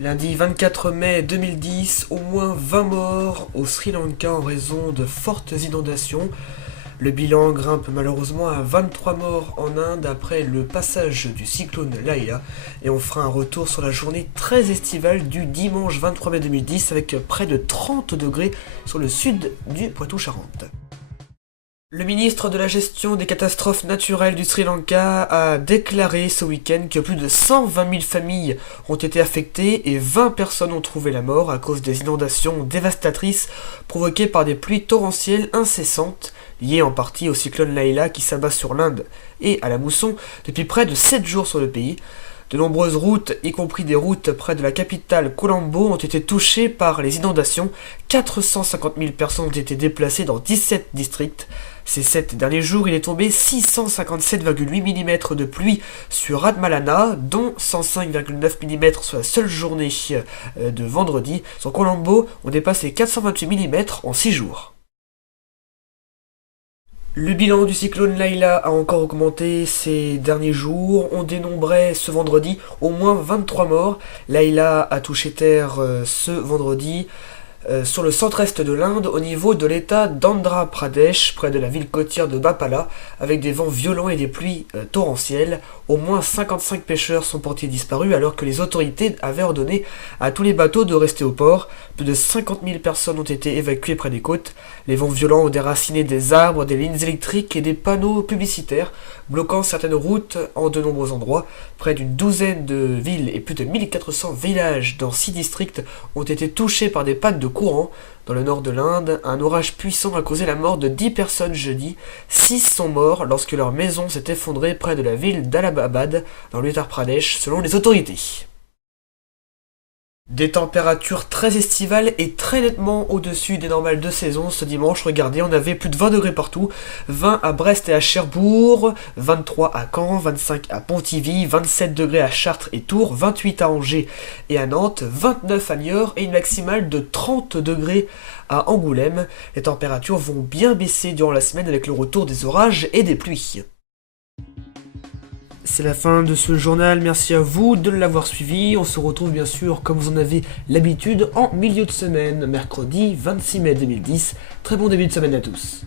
Lundi 24 mai 2010, au moins 20 morts au Sri Lanka en raison de fortes inondations. Le bilan grimpe malheureusement à 23 morts en Inde après le passage du cyclone Laila. Et on fera un retour sur la journée très estivale du dimanche 23 mai 2010 avec près de 30 degrés sur le sud du Poitou-Charentes. Le ministre de la Gestion des catastrophes naturelles du Sri Lanka a déclaré ce week-end que plus de 120 000 familles ont été affectées et 20 personnes ont trouvé la mort à cause des inondations dévastatrices provoquées par des pluies torrentielles incessantes, liées en partie au cyclone Laila qui s'abat sur l'Inde et à la mousson depuis près de 7 jours sur le pays. De nombreuses routes, y compris des routes près de la capitale Colombo, ont été touchées par les inondations. 450 000 personnes ont été déplacées dans 17 districts. Ces 7 derniers jours, il est tombé 657,8 mm de pluie sur Radmalana, dont 105,9 mm sur la seule journée de vendredi. Sur Colombo, on dépasse les 428 mm en 6 jours. Le bilan du cyclone Laila a encore augmenté ces derniers jours. On dénombrait ce vendredi au moins 23 morts. Laila a touché terre ce vendredi sur le centre-est de l'Inde, au niveau de l'état d'Andhra Pradesh, près de la ville côtière de Bapala, avec des vents violents et des pluies torrentielles. Au moins 55 pêcheurs sont portés disparus alors que les autorités avaient ordonné à tous les bateaux de rester au port. Plus de 50 000 personnes ont été évacuées près des côtes. Les vents violents ont déraciné des arbres, des lignes électriques et des panneaux publicitaires, bloquant certaines routes en de nombreux endroits. Près d'une douzaine de villes et plus de 1400 villages dans 6 districts ont été touchés par des pannes de courant. Dans le nord de l'Inde, un orage puissant a causé la mort de 10 personnes jeudi. 6 sont morts lorsque leur maison s'est effondrée près de la ville d'Allahabad, dans l'Uttar Pradesh, selon les autorités. Des températures très estivales et très nettement au-dessus des normales de saison. Ce dimanche, regardez, on avait plus de 20 degrés partout. 20 à Brest et à Cherbourg, 23 à Caen, 25 à Pontivy, 27 degrés à Chartres et Tours, 28 à Angers et à Nantes, 29 à Niort et une maximale de 30 degrés à Angoulême. Les températures vont bien baisser durant la semaine avec le retour des orages et des pluies. C'est la fin de ce journal, merci à vous de l'avoir suivi. On se retrouve bien sûr, comme vous en avez l'habitude, en milieu de semaine, mercredi 26 mai 2010. Très bon début de semaine à tous.